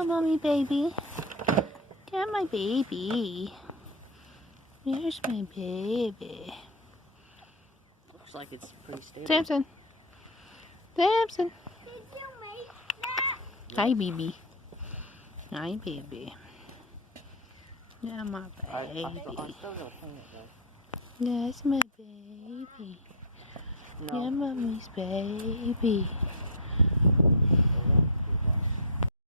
Come on, me baby. Get my baby. There's my baby. Looks like it's pretty stable. Samson. Samson. Did you make that? Hi, baby. Hi, baby. Yeah, my baby. I'm still gonna clean it though. That's my baby. No. Yeah, mommy's baby.